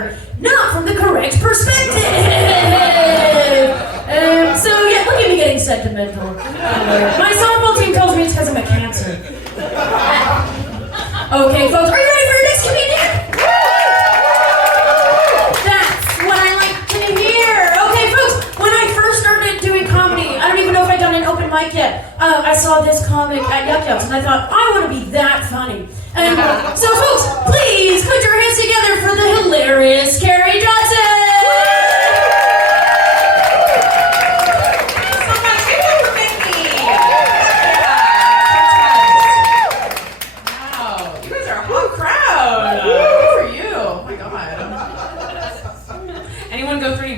are not from the correct perspective. So yeah, look at me getting sentimental. My softball team tells me it's because I'm a Cancer. Okay, folks, are you ready for your next comedian? That's what I like to hear. Okay, folks, when I first started doing comedy, I don't even know if I'd done an open mic yet. I saw this comic at Yuck Yucks, and I thought, I want to be that funny. And so, folks, please put your hands together for the hilarious Kari Johnson.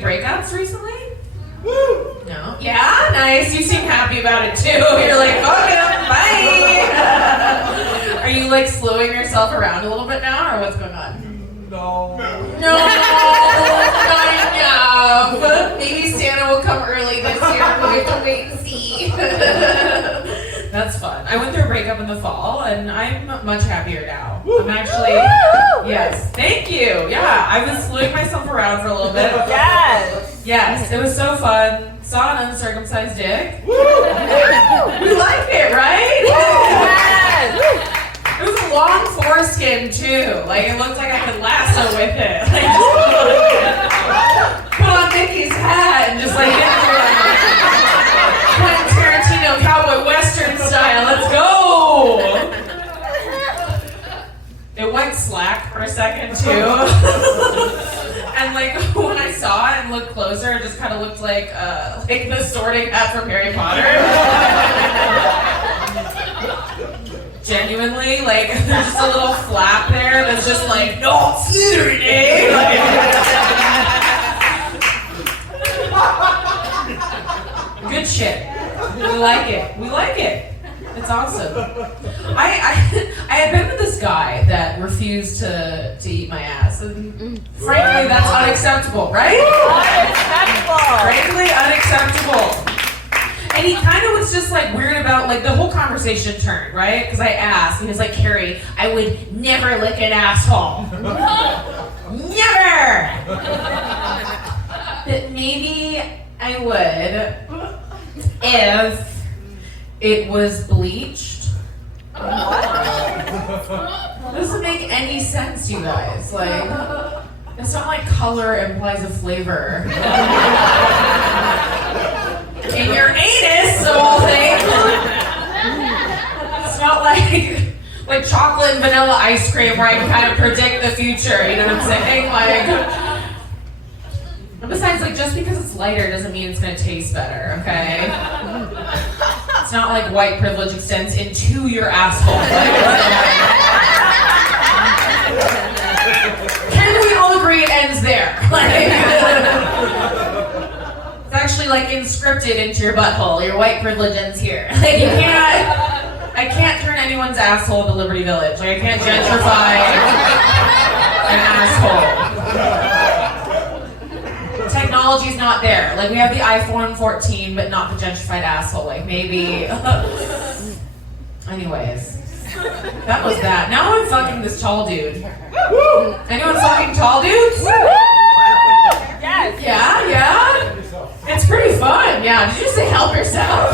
Breakups recently? Woo! No? Yeah? Nice. You seem happy about it too. You're like, okay, bye! Are you like slowing yourself around a little bit now, or what's going on? No. No, not enough. Maybe Santa will come early this year, but we have to wait and see. That's fun. I went through a breakup in the fall, and I'm much happier now. I'm actually, yes, thank you. Yeah, I was slowing myself around for a little bit. Yes, it was so fun. Saw an uncircumcised dick. We like it, right? It was a long foreskin too. Like it looked like I could lasso with it. Like just put on Mickey's hat and just like Quentin Tarantino cowboy western style. Let's go. It went slack for a second too. And like when I saw it and looked closer, it just kind of looked like the sorting hat from Harry Potter. Genuinely, like there's just a little flap there that's just like, no Saturday. Good shit. We like it. We like it. It's awesome. I had been with this guy that refused to eat my ass, and frankly, that's unacceptable, right? Unacceptable. Frankly, unacceptable. And he kind of was just like weird about like the whole conversation turned, right? Because I asked, and he was like, Kari, I would never lick an asshole. Never! But maybe I would if it was bleached. Doesn't make any sense, you guys. Like, it's not like color implies a flavor. In your anus, the whole thing. It's not like chocolate and vanilla ice cream where I can kind of predict the future, you know what I'm saying? Like, and besides, like, just because it's lighter doesn't mean it's gonna taste better, okay? It's not like white privilege extends into your asshole. Can we all agree it ends there? It's actually like inscripted into your butthole. Your white privilege ends here. Like I can't turn anyone's asshole into Liberty Village. Like I can't gentrify an asshole. Technology's not there. Like we have the iPhone 14, but not the gentrified asshole. Like maybe. Anyways, that was that. Now I'm fucking this tall dude. Anyone fucking tall dudes? Yes. Yeah. It's pretty fun. Yeah. Did you just say help yourself?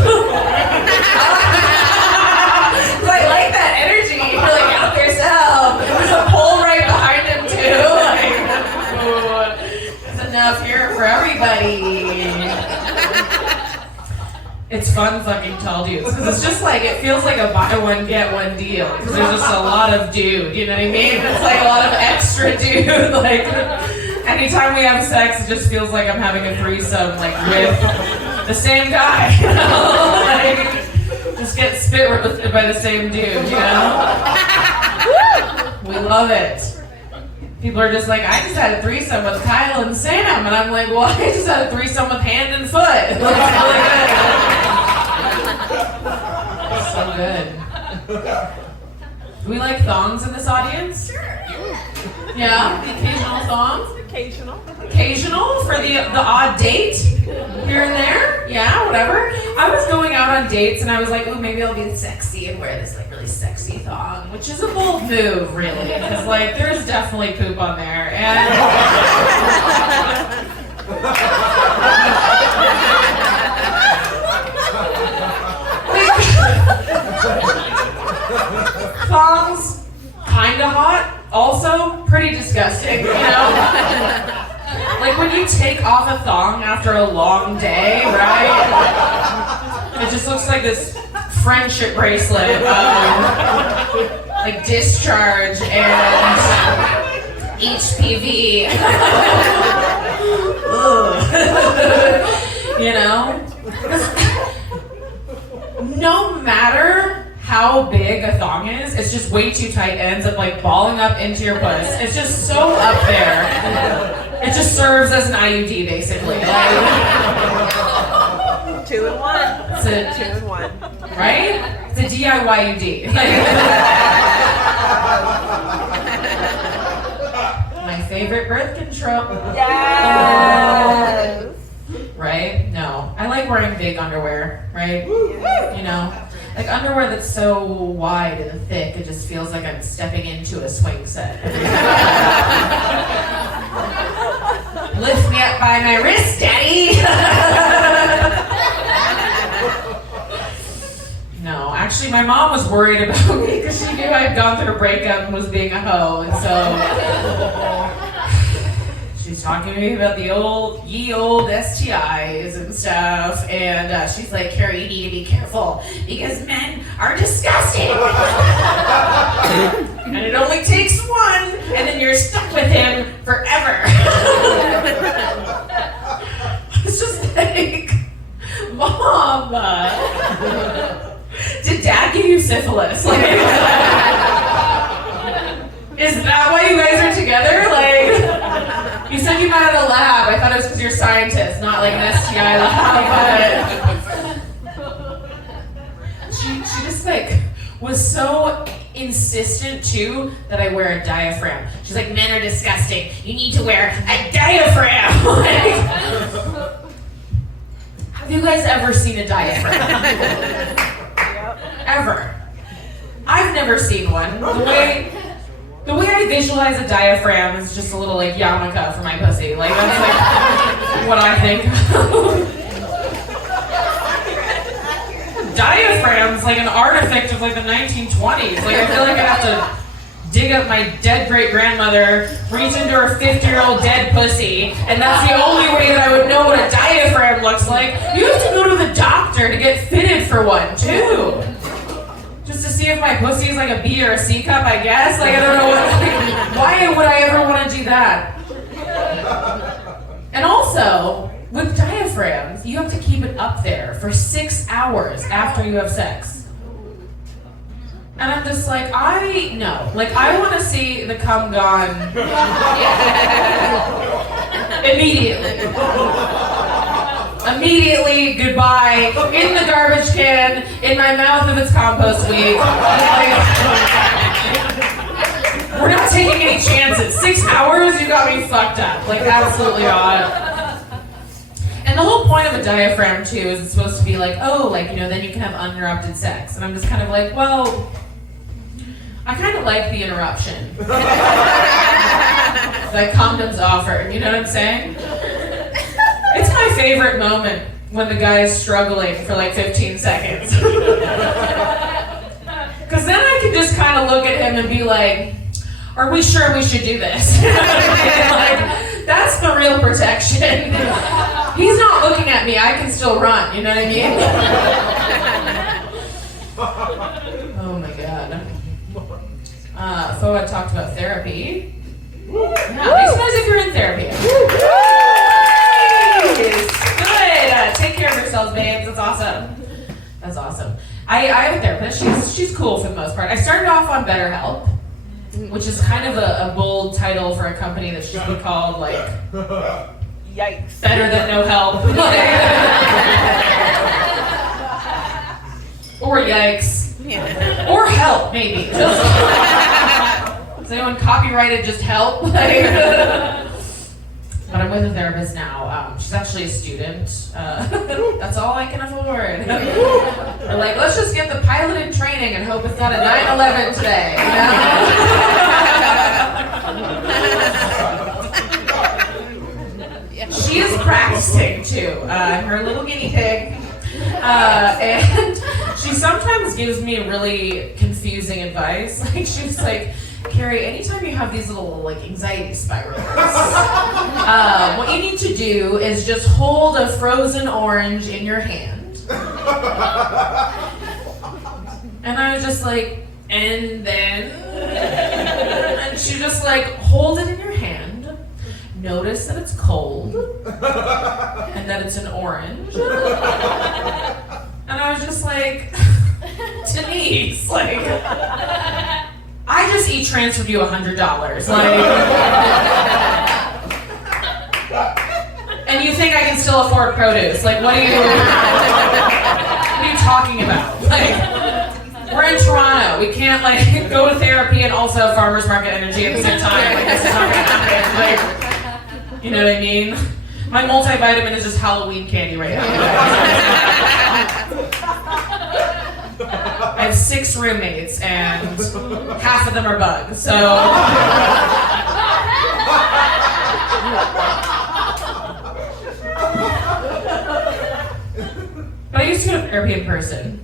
I like that energy. You're like help yourself. There's a pole right behind him too. Like, there's enough here for everybody. It's fun fucking tall dudes because it's just like it feels like a buy one get one deal because there's just a lot of dude. You know what I mean? It's like a lot of extra dude. Like anytime we have sex, it just feels like I'm having a threesome like with the same guy. You know? Like, just get spit roasted by the same dude. You know? We love it. People are just like, I just had a threesome with Kyle and Sam, and I'm like, well, I just had a threesome with hand and foot. It looks really good. So good. Do we like thongs in this audience? Sure. Yeah, the occasional thong. Occasional. Occasional for the odd date here and there. Yeah, whatever. I was going out on dates and I was like, oh, maybe I'll be sexy and wear this like really sexy thong, which is a bold move, really, because like there's definitely poop on there and. Thongs, kinda hot, also pretty disgusting, you know? Like when you take off a thong after a long day, right? It just looks like this friendship bracelet of like discharge and HPV. You know? No matter how big a thong is, it's just way too tight. It ends up like balling up into your puss. It's just so up there. It just serves as an IUD basically. Like, 2 in 1. it's a 2 in 1. right? It's a DIYUD. My favorite birth control. Yes. Right? No. I like wearing big underwear, right? You know? Like underwear that's so wide and thick, it just feels like I'm stepping into a swing set. Lift me up by my wrist, daddy! No, actually my mom was worried about me because she knew I'd gone through a breakup and was being a hoe, and so she's talking to me about the ye old STIs and stuff, and she's like, Kari, you need to be careful because men are disgusting. And it only takes one, and then you're stuck with him forever. It's just like, Mom, did Dad give you syphilis? Like, is that why you guys are together? Like, you said you met at a lab. I thought it was because you're scientists, not like an STI lab. But she just like was so insistent too that I wear a diaphragm. She's like, men are disgusting. You need to wear a diaphragm. Like, have you guys ever seen a diaphragm? Ever? I've never seen one. The way I visualize a diaphragm is just a little like yarmulke for my pussy. Like that's like what I think. Diaphragm's like an artifact of like the 1920s. Like I feel like I have to dig up my dead great grandmother, reach into her 50-year-old dead pussy, and that's the only way that I would know what a diaphragm looks like. You have to go to the doctor to get fitted for one too. Just to see if my pussy is like a B or a C cup, I guess. Like, I don't know why would I ever want to do that? And also, with diaphragms, you have to keep it up there for 6 hours after you have sex. And I'm just like, no. Like, I want to see the cum gone immediately. Immediately, goodbye, in the garbage can, in my mouth if it's compost week. Like, we're not taking any chances. 6 hours, you got me fucked up. Like, absolutely not. And the whole point of a diaphragm, too, is it's supposed to be like, oh, like, you know, then you can have uninterrupted sex. And I'm just kind of like, well, I kind of like the interruption that condoms offer. You know what I'm saying? It's my favorite moment when the guy is struggling for like 15 seconds. Because then I can just kind of look at him and be like, are we sure we should do this? Like, that's the real protection. He's not looking at me, I can still run, you know what I mean? Oh my god. Foa talked about therapy. Yeah, make some noise if you're in therapy. Good. Take care of yourselves, babes. That's awesome. That's awesome. I have a therapist. She's cool for the most part. I started off on BetterHelp, which is kind of a bold title for a company that should be called like Yikes. Better Than No Help. Or Yikes. Yeah. Or Help, maybe. Just Is anyone copyrighted just help? Like, but I'm with a therapist now. She's actually a student. That's all I can afford. We're like, let's just get the pilot in training and hope it's not a 9/11 today. You know? She is practicing too. Her little guinea pig. And she sometimes gives me really confusing advice. Like she's like, Kari, anytime you have these little like anxiety spirals, what you need to do is just hold a frozen orange in your hand. And I was just like, and then? And she just like, hold it in your hand, notice that it's cold, and that it's an orange. And I was just like, Denise, like, I just e-transferred you $100, like, and you think I can still afford produce? Like, what are you talking about? Like, we're in Toronto. We can't like go to therapy and also have farmers market energy at the same time. Like, this is not gonna happen. Like, you know what I mean? My multivitamin is just Halloween candy right now. I have 6 roommates and half of them are bugs, so. But I used to go to therapy in person.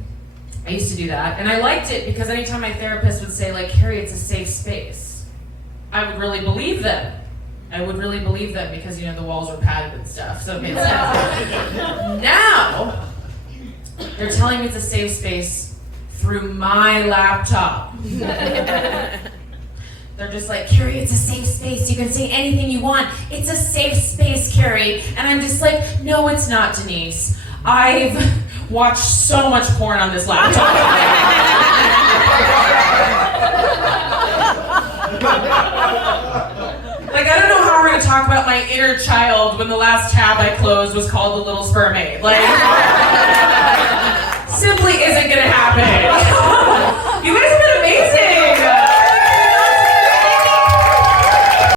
I used to do that, and I liked it because anytime my therapist would say, like, Kari, it's a safe space, I would really believe them. Because, you know, the walls were padded and stuff, so it made sense. Now, they're telling me it's a safe space through my laptop. They're just like, Kari, it's a safe space. You can say anything you want. It's a safe space, Kari. And I'm just like, no, it's not, Denise. I've watched so much porn on this laptop. Like, I don't know how we're gonna talk about my inner child when the last tab I closed was called The Little Sperm Maid. Like,